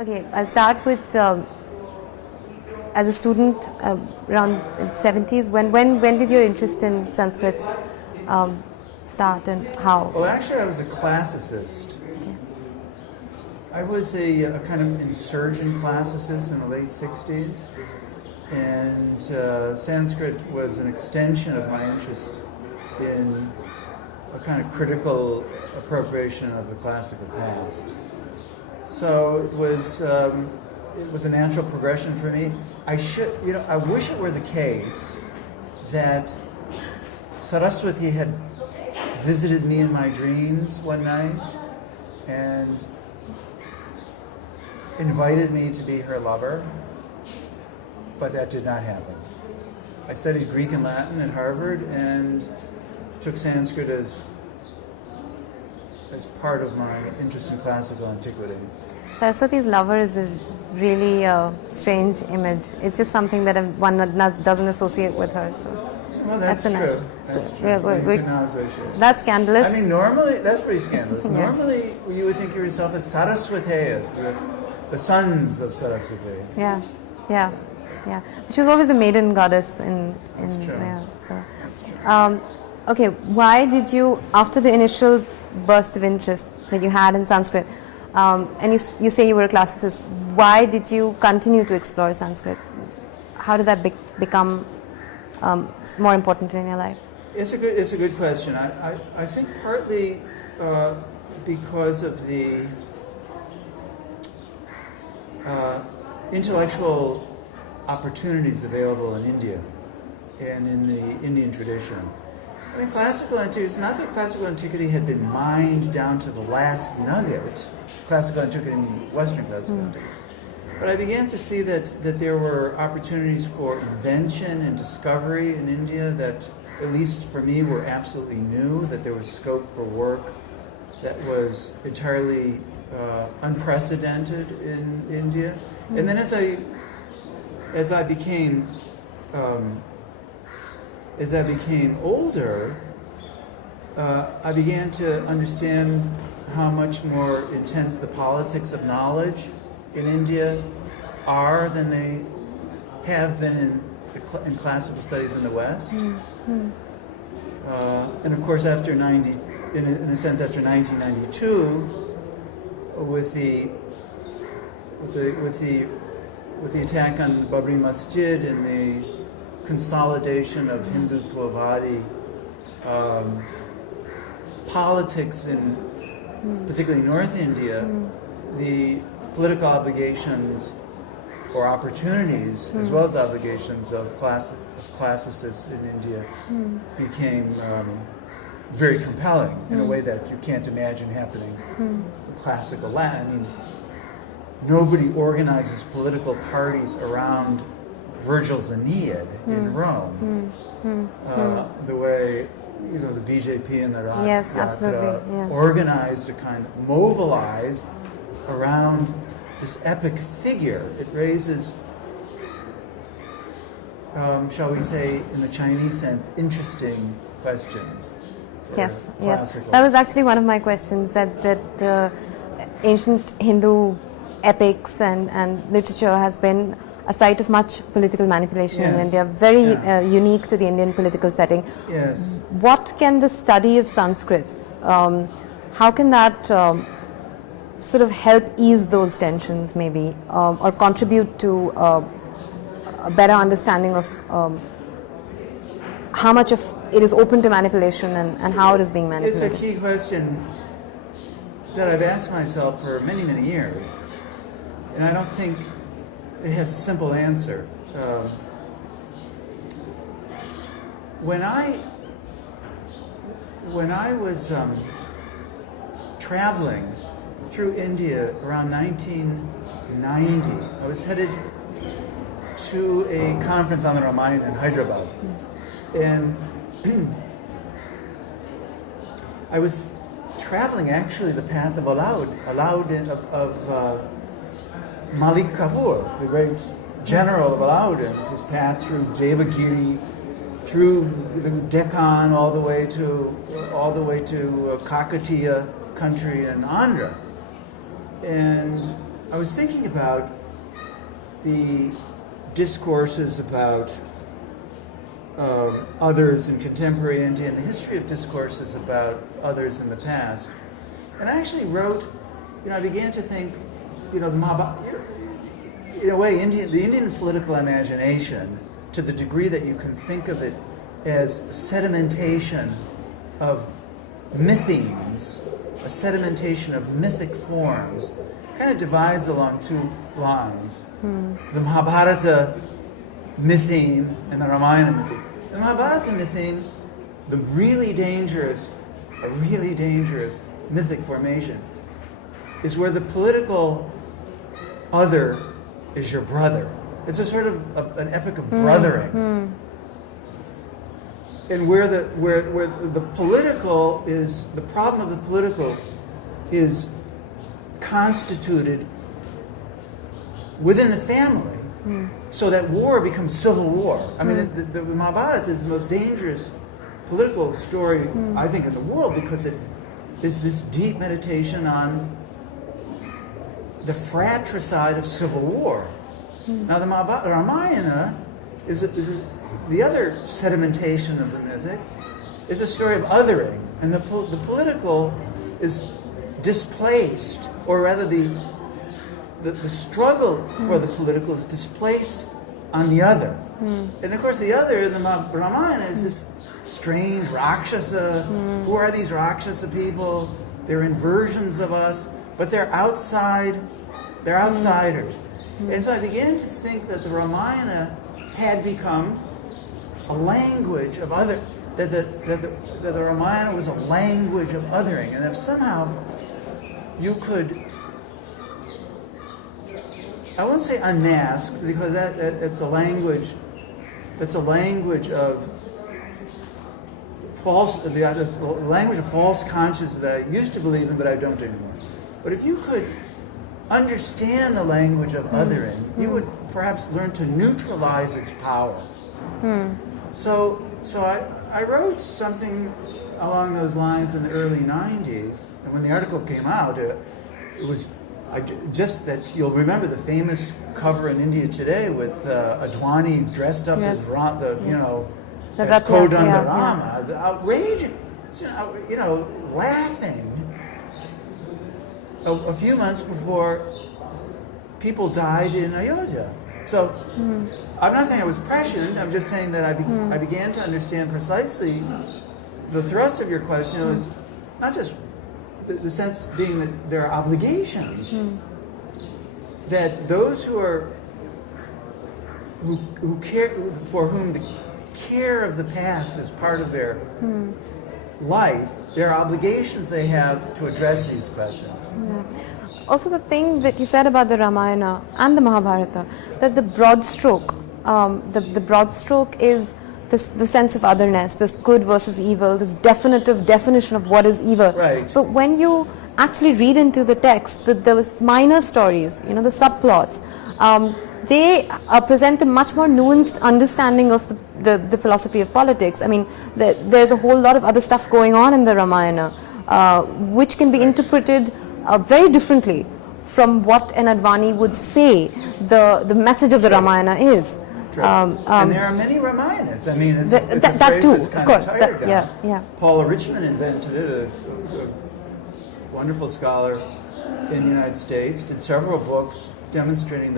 Okay, I'll start with as a student around 70s. When did your interest in Sanskrit start and how? Well, actually, I was a classicist. Okay. I was a kind of insurgent classicist in the late 60s, and Sanskrit was an extension of my interest in a kind of critical appropriation of the classical past. So it was a natural progression for me. I wish it were the case that Saraswati had visited me in my dreams one night and invited me to be her lover, but that did not happen. I studied Greek and Latin at Harvard and took Sanskrit as part of my interest in classical antiquity. Saraswati's lover is a really strange image. It's just something that one doesn't associate with her. So well, that's true. Nice, that's true. So that's scandalous. I mean, normally, that's pretty scandalous. Yeah. Normally, you would think of yourself as Saraswati, as the sons of Saraswati. Yeah. She was always the maiden goddess in That's true. Yeah. So, okay, why did you, after the initial burst of interest that you had in Sanskrit, and you say you were a classicist, why did you continue to explore Sanskrit? How did that become more important in your life? It's a good question. I think partly because of the intellectual opportunities available in India and in the Indian tradition. I mean, classical antiquity, it's not that classical antiquity had been mined down to the last nugget. Classical antiquity, I mean Western classical antiquity. But I began to see that there were opportunities for invention and discovery in India that, at least for me, were absolutely new, that there was scope for work that was entirely unprecedented in India. And then as I became older, I began to understand how much more intense the politics of knowledge in India are than they have been in classical studies in the West. And of course, after in a sense, after 1992, with the attack on Babri Masjid and the consolidation of Hindutva politics in particularly North India, the political obligations or opportunities as well as obligations of classicists in India became very compelling in a way that you can't imagine happening in classical Latin. I mean, nobody organizes political parties around Virgil's Aeneid in Rome the way the BJP and the Raj organized a kind of mobilized around this epic figure. It raises, shall we say, in the Chinese sense, interesting questions. Yes. That was actually one of my questions, that the ancient Hindu epics and literature has been a site of much political manipulation in India, very unique to the Indian political setting. Yes. What can the study of Sanskrit, how can that sort of help ease those tensions maybe, or contribute to a better understanding of how much of it is open to manipulation and how it is being manipulated? It's a key question that I've asked myself for many, many years, and I don't think it has a simple answer. When I was traveling through India around 1990, I was headed to a conference on the Ramayana in Hyderabad, and I was traveling actually the path of Alauddin of Malik Kafur, the great general of Alauddin. It's his path through Devagiri, through the Deccan, all the way to Kakatiya country in Andhra. And I was thinking about the discourses about others in contemporary India and the history of discourses about others in the past. And I actually wrote, I began to think, the Mahabharatha, in a way, the Indian political imagination, to the degree that you can think of it as sedimentation of mythemes, a sedimentation of mythic forms, kind of divides along two lines. The Mahabharata mytheme and the Ramayana mytheme. The Mahabharata mytheme, a really dangerous mythic formation, is where the political other is your brother. It's a sort of an epic of brothering. And where the political is, the problem of the political is constituted within the family, so that war becomes civil war. I mean, the Mahabharata is the most dangerous political story, I think, in the world, because it is this deep meditation on the fratricide of civil war. Now, the Ramayana is the other sedimentation of the mythic, is a story of othering, and the political is displaced, or rather the struggle for the political is displaced on the other. And of course the other in the Ramayana is this strange Rakshasa. Who are these Rakshasa people? They're inversions of us, but they're outside, they're outsiders. And so I began to think that the Ramayana had become a language of other, that the Ramayana was a language of othering, and if somehow you could, I won't say unmasked, because it's a language. It's a language of false consciousness that I used to believe in, but I don't anymore. But if you could understand the language of othering, you would perhaps learn to neutralize its power. So I wrote something along those lines in the early 90s, and when the article came out, it was just that you'll remember the famous cover in India today with Advani dressed up as as Kodanda Rama, the outrage, laughing a few months before people died in Ayodhya. So I'm not saying I was prescient, I'm just saying that I began to understand precisely the thrust of your question was not just the sense being that there are obligations, that those who care, for whom the care of the past is part of their life, there are obligations they have to address these questions. Also, the thing that you said about the Ramayana and the Mahabharata, that the broad stroke, the broad stroke is the sense of otherness, this good versus evil, this definition of what is evil. Right. But when you actually read into the text, the minor stories, the subplots, they present a much more nuanced understanding of the philosophy of politics. I mean, there's a whole lot of other stuff going on in the Ramayana, which can be interpreted very differently from what an Advani would say the message of the Ramayana is. And there are many Ramayanas. I mean, it's a phrase that too, that's of kind course. of tired down. Yeah. Paula Richmond invented it, a wonderful scholar in the United States, did several books demonstrating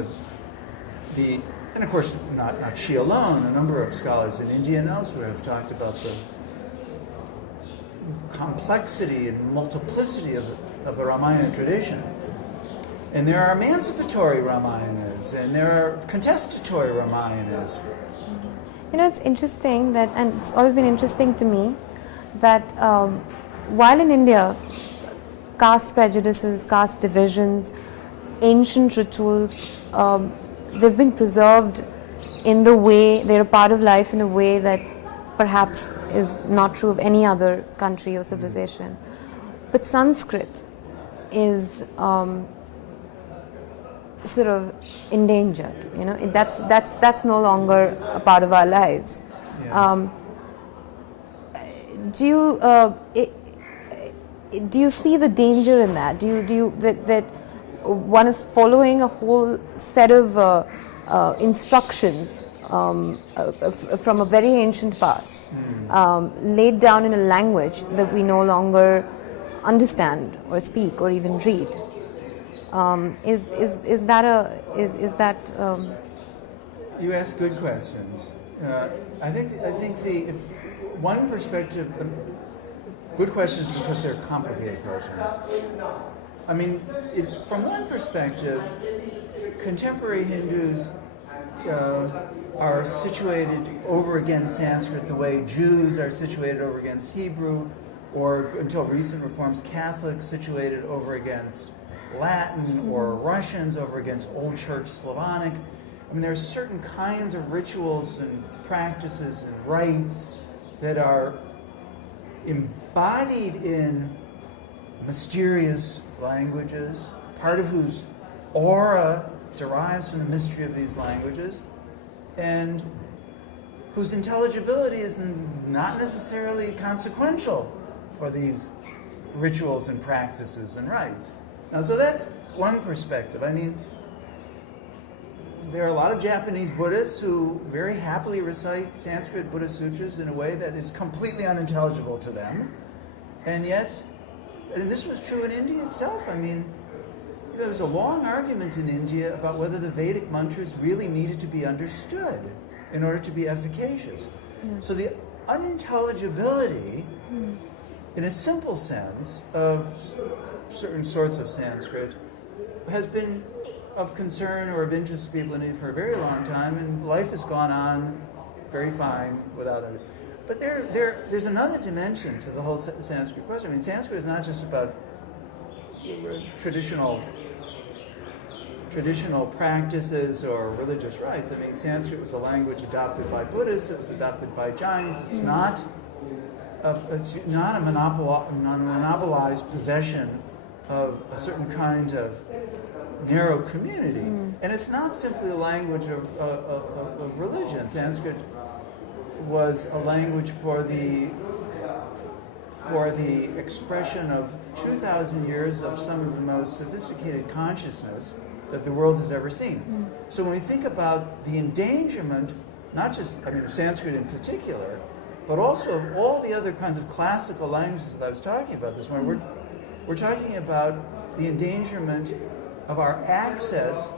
and of course not she alone, a number of scholars in India and elsewhere have talked about the complexity and multiplicity of a Ramayana tradition. And there are emancipatory Ramayanas, and there are contestatory Ramayanas. It's interesting that, and it's always been interesting to me, that while in India, caste prejudices, caste divisions, ancient rituals, they've been preserved in the way, they're a part of life in a way that perhaps is not true of any other country or civilization. But Sanskrit is sort of endangered. That's no longer a part of our lives. Yes. Do you see the danger in that? Do you that one is following a whole set of instructions from a very ancient past, laid down in a language that we no longer understand or speak or even read. Is that You ask good questions. I think the one perspective, good questions because they're complicated questions. I mean, from one perspective, contemporary Hindus are situated over against Sanskrit the way Jews are situated over against Hebrew, or until recent reforms, Catholics situated over against Latin, or Russians over against Old Church Slavonic. I mean, there are certain kinds of rituals and practices and rites that are embodied in mysterious languages, part of whose aura derives from the mystery of these languages, and whose intelligibility is not necessarily consequential for these rituals and practices and rites. Now, so that's one perspective. I mean, there are a lot of Japanese Buddhists who very happily recite Sanskrit Buddhist sutras in a way that is completely unintelligible to them. And yet, and this was true in India itself. I mean, there was a long argument in India about whether the Vedic mantras really needed to be understood in order to be efficacious. Yes. So the unintelligibility, in a simple sense, of certain sorts of Sanskrit has been of concern or of interest to people in India for a very long time, and life has gone on very fine without it. But there's another dimension to the whole Sanskrit question. I mean, Sanskrit is not just about traditional practices or religious rites. I mean, Sanskrit was a language adopted by Buddhists. It was adopted by Jains. It's not a monopolized possession of a certain kind of narrow community. And it's not simply a language of religion. Sanskrit was a language for the expression of 2,000 years of some of the most sophisticated consciousness that the world has ever seen. So when we think about the endangerment, not just, I mean, of Sanskrit in particular, but also of all the other kinds of classical languages that I was talking about this morning, we're talking about the endangerment of our access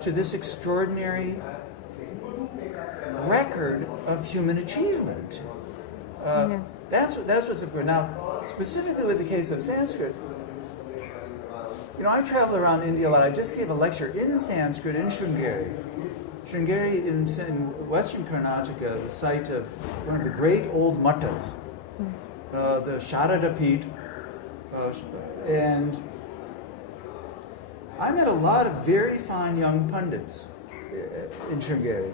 to this extraordinary record of human achievement. That's what's important. Now, specifically with the case of Sanskrit, you know, I travel around India a lot. I just gave a lecture in Sanskrit in Sringeri. Sringeri in western Karnataka, the site of one of the great old mattas, the Sharada Peeth, and I met a lot of very fine young pundits in Sringeri,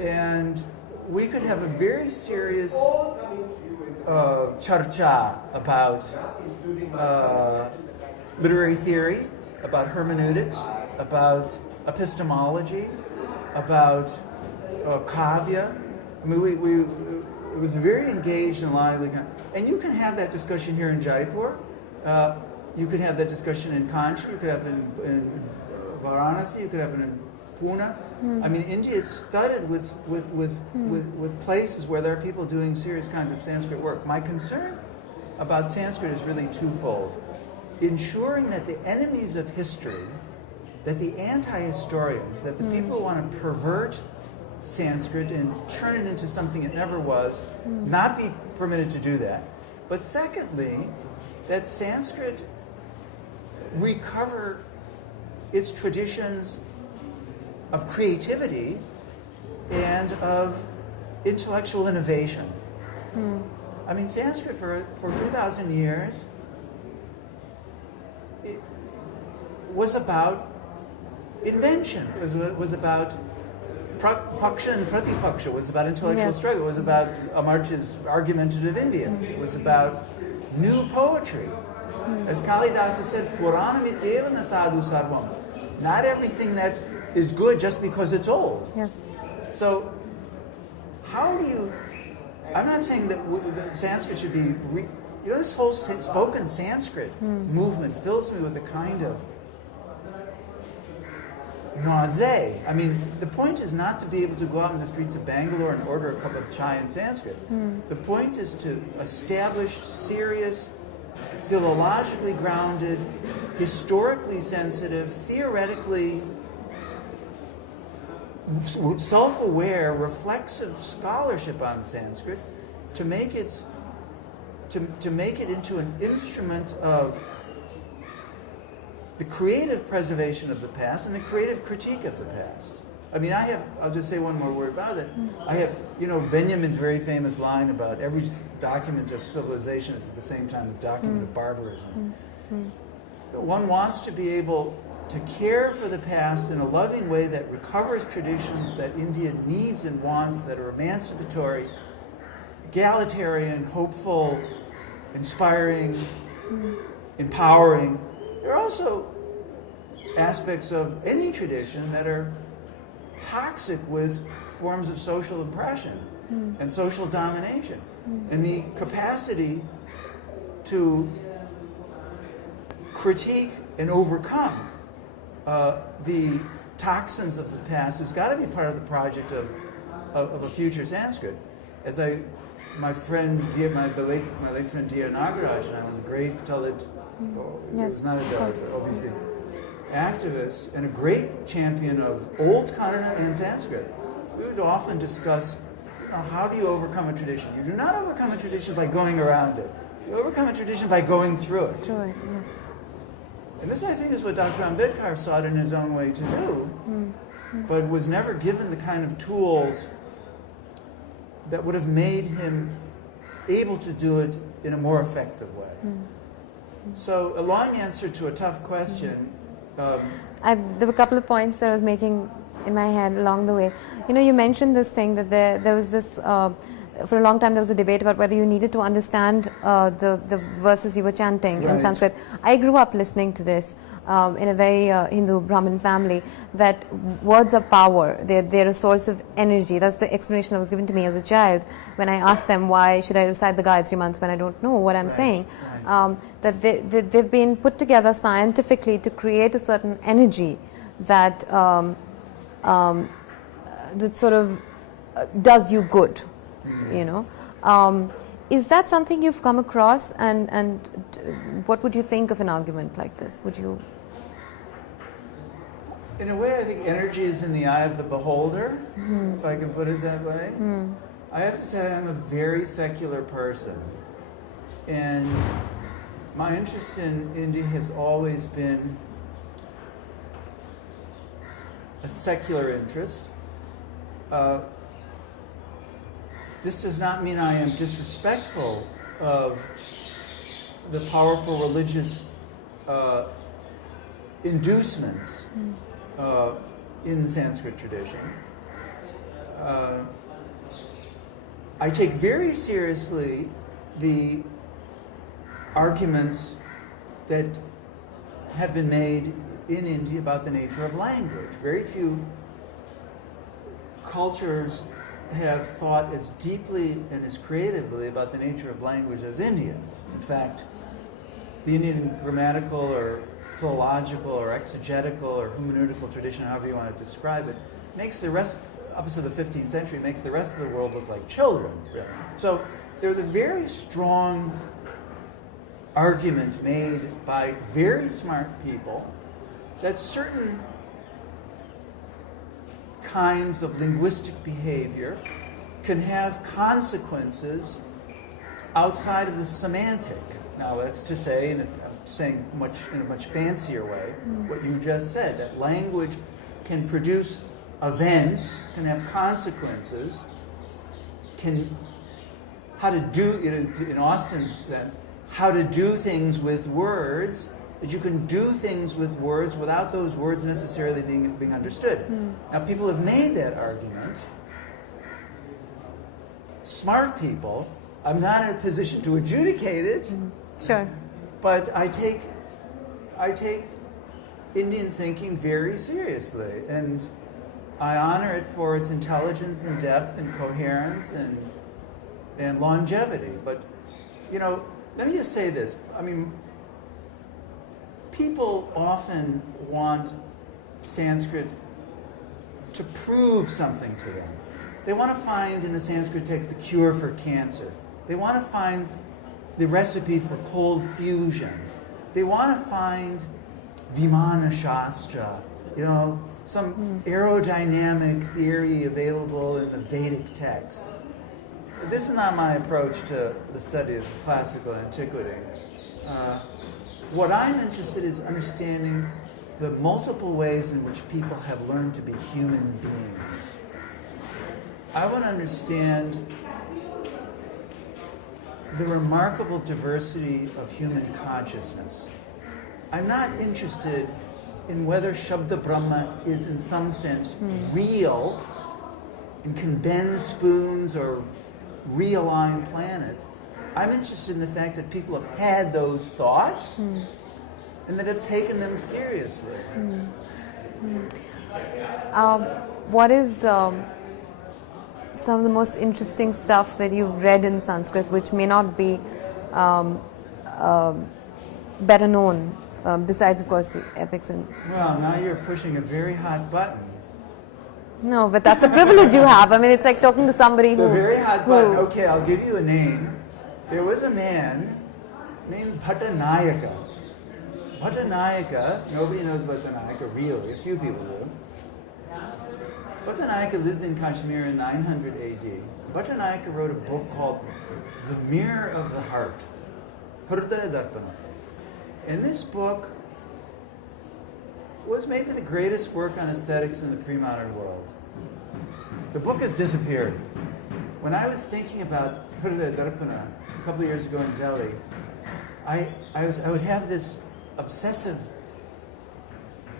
and we could have a very serious charcha about literary theory, about hermeneutics, about epistemology, about kavya. I mean, it was very engaged and lively. And you can have that discussion here in Jaipur. You could have that discussion in Kanchi. You could have it in Varanasi. You could have it in Pune. I mean, India is studded with places where there are people doing serious kinds of Sanskrit work. My concern about Sanskrit is really twofold. Ensuring that the enemies of history, that the anti-historians, that the people who want to pervert Sanskrit and turn it into something it never was, not be permitted to do that. But secondly, that Sanskrit recover its traditions of creativity and of intellectual innovation. I mean, Sanskrit for 2,000 years it was about invention. It was about paksha and pratipaksha. It was about intellectual struggle. It was about Amartya's argumentative Indians. It was about new poetry. As Kalidasa said, Puranam ityeva na sadhu sarvam. Not everything that is good just because it's old. Yes. So, how do you... I'm not saying that Sanskrit should be... you know, this whole spoken Sanskrit movement fills me with a kind of nausea. I mean, the point is not to be able to go out in the streets of Bangalore and order a cup of chai in Sanskrit. The point is to establish serious, philologically grounded, historically sensitive, theoretically self-aware, reflexive scholarship on Sanskrit to make it into an instrument of the creative preservation of the past and the creative critique of the past. I mean, I'll just say one more word about it. I have, Benjamin's very famous line about every document of civilization is at the same time a document of barbarism. One wants to be able to care for the past in a loving way that recovers traditions that India needs and wants, that are emancipatory, egalitarian, hopeful, inspiring, empowering. There are also aspects of any tradition that are toxic with forms of social oppression and social domination. And the capacity to critique and overcome the toxins of the past has got to be part of the project of a future Sanskrit. As my late friend D.R. Nagaraj and I, one of the great Dalit, was not a Dalit, OBC activist, and a great champion of old Kannada and Sanskrit, we would often discuss, how do you overcome a tradition? You do not overcome a tradition by going around it. You overcome a tradition by going through it. Through it, yes. And this, I think, is what Dr. Ambedkar sought in his own way to do, but was never given the kind of tools that would have made him able to do it in a more effective way. So, a long answer to a tough question. There were a couple of points that I was making in my head along the way. You mentioned this thing that there was this, for a long time there was a debate about whether you needed to understand the verses you were chanting in Sanskrit. I grew up listening to this in a very Hindu Brahmin family, that words are power, they're a source of energy. That's the explanation that was given to me as a child when I asked them, why should I recite the Gayatri Mantra when I don't know what I'm saying? That they've been put together scientifically to create a certain energy that that sort of does you good. Is that something you've come across, and what would you think of an argument like this? Would you? In a way, I think energy is in the eye of the beholder, if I can put it that way. I have to tell you, I'm a very secular person, and my interest in India has always been a secular interest. This does not mean I am disrespectful of the powerful religious inducements in the Sanskrit tradition. I take very seriously the arguments that have been made in India about the nature of language. Very few cultures have thought as deeply and as creatively about the nature of language as Indians. In fact, the Indian grammatical or philological or exegetical or hermeneutical tradition, however you want to describe it, makes the rest, up until the 15th century, makes the rest of the world look like children, really. So there's a very strong argument made by very smart people that certain kinds of linguistic behavior can have consequences outside of the semantic. Now, that's to say, and I'm saying in a much fancier way, what you just said, that language can produce events, can have consequences, how to do, in Austin's sense, how to do things with words, that you can do things with words without those words necessarily being understood. Now, people have made that argument. Smart people. I'm not in a position to adjudicate it. Sure. But I take Indian thinking very seriously, and I honor it for its intelligence and depth and coherence and longevity. But, let me just say this. I mean, people often want Sanskrit to prove something to them. They want to find in the Sanskrit text the cure for cancer. They want to find the recipe for cold fusion. They want to find Vimana Shastra, some aerodynamic theory available in the Vedic texts. This is not my approach to the study of classical antiquity. What I'm interested in is understanding the multiple ways in which people have learned to be human beings. I want to understand the remarkable diversity of human consciousness. I'm not interested in whether Shabda Brahma is in some sense real and can bend spoons or realign planets. I'm interested in the fact that people have had those thoughts and that have taken them seriously. What is some of the most interesting stuff that you've read in Sanskrit which may not be better known, besides, of course, the epics? Well, now you're pushing a very hot button. No, but that's a privilege you have. I mean, it's like talking to somebody who... The very hot button. Okay, I'll give you a name. There was a man named Bhattanayaka. Bhattanayaka, nobody knows Bhattanayaka really, a few people do. Bhattanayaka lived in Kashmir in 900 AD. Bhattanayaka wrote a book called The Mirror of the Heart, Hridaya Darpana. And this book was maybe the greatest work on aesthetics in the pre-modern world. The book has disappeared. When I was thinking about Hridaya Darpana a couple of years ago in Delhi, I would have this obsessive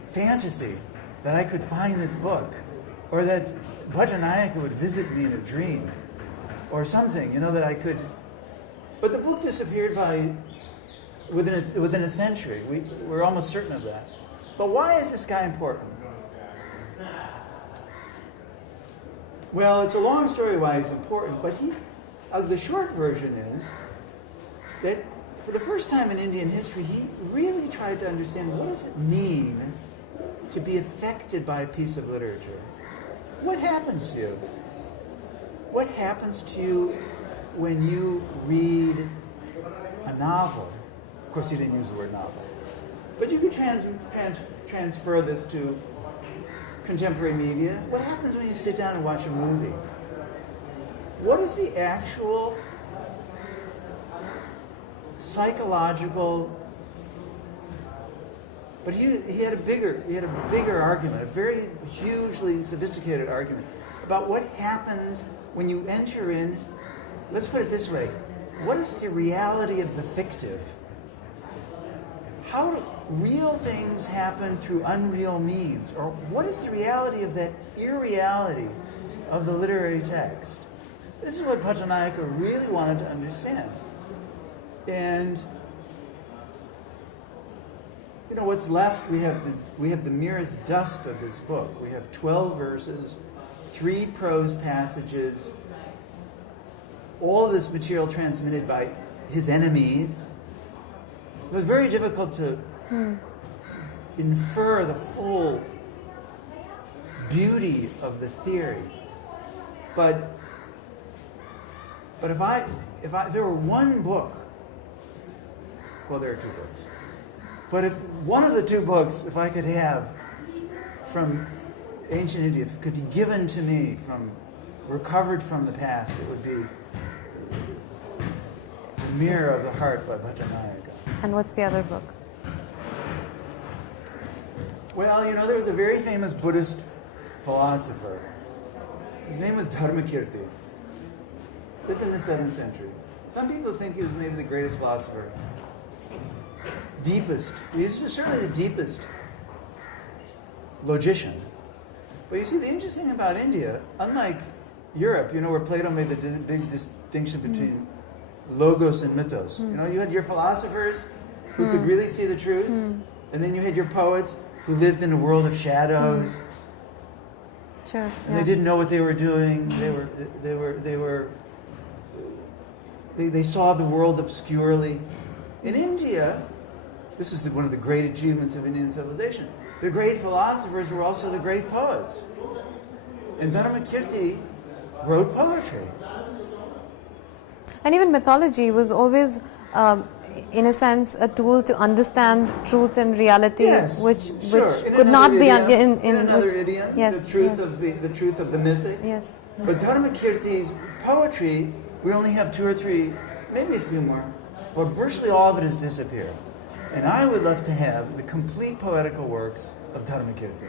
fantasy that I could find this book, or that Bhattanayaka would visit me in a dream, or something, that I could... But the book disappeared within a century. We're almost certain of that. But why is this guy important? Well, it's a long story why he's important, but the short version is that for the first time in Indian history, he really tried to understand what does it mean to be affected by a piece of literature. What happens to you? What happens to you when you read a novel? Of course, he didn't use the word novel. But you could transfer this to contemporary media. What happens when you sit down and watch a movie? What is the actual psychological... But he had a bigger argument, a very hugely sophisticated argument about what happens when you enter in. Let's put it this way: what is the reality of the fictive? How do real things happen through unreal means? Or what is the reality of that irreality of the literary text? This is what Bhattanayaka really wanted to understand. And what's left, we have the merest dust of this book. We have 12 verses, 3 prose passages, all of this material transmitted by his enemies. It was very difficult to infer the full beauty of the theory. But if there were one book, well, there are 2 books. But if one of the 2 books, if I could have from ancient India, if it could be given to me recovered from the past, it would be The Mirror of the Heart by Bhattanayaka. And what's the other book? Well, there was a very famous Buddhist philosopher. His name was Dharmakirti. Lived in the 7th century. Some people think he was maybe the greatest philosopher. Deepest. He's certainly the deepest logician. But you see, the interesting thing about India, unlike Europe, where Plato made the big distinction between logos and mythos. You had your philosophers who could really see the truth, and then you had your poets who lived in a world of shadows. Sure. And they didn't know what they were doing. They saw the world obscurely. In India, this is one of the great achievements of Indian civilization. The great philosophers were also the great poets. And Dharmakirti wrote poetry. And even mythology was always, in a sense, a tool to understand truth and reality, Yes, which sure. could not be in in another which, idiom, yes, the truth yes. of the truth of the mythic. Yes, But Dharmakirti's poetry, we only have 2 or 3, maybe a few more, but virtually all of it has disappeared. And I would love to have the complete poetical works of Dharmakirti.